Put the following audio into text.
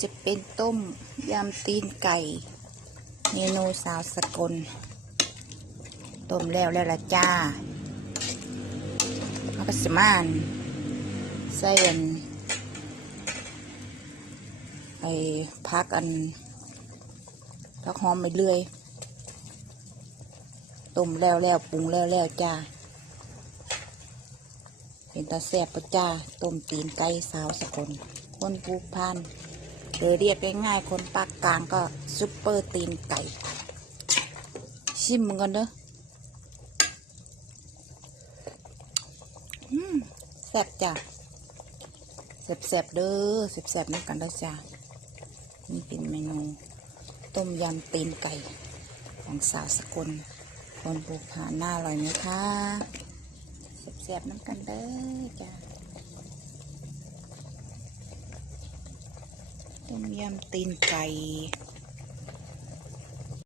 จะเป็นต้มยำตีนไก่เมนูสาวสกลต้มแล้วละจ้าเอาไปสมานใส่ไอ้พักพักหอมไปเรื่อยต้มแล้วปรุงแล้วจ้าเป็นตาแซ่บปะจ้าต้มตีนไก่สาวสกลคนภูพานหรือเรียกง่ายๆคนภาคกลางก็ซุปเปอร์ตีนไก่ชิมมึงกันเด้อแซ่บจ้าแซ่บเด้อแซ่บๆนี่กันเด้อจ้านี่เป็นเมนูต้มยำตีนไก่ของสาวสกลคนภูพานน่าอร่อยไหมคะแซ่บน้ำกันเด้อจ้าต้มยำตีนไก่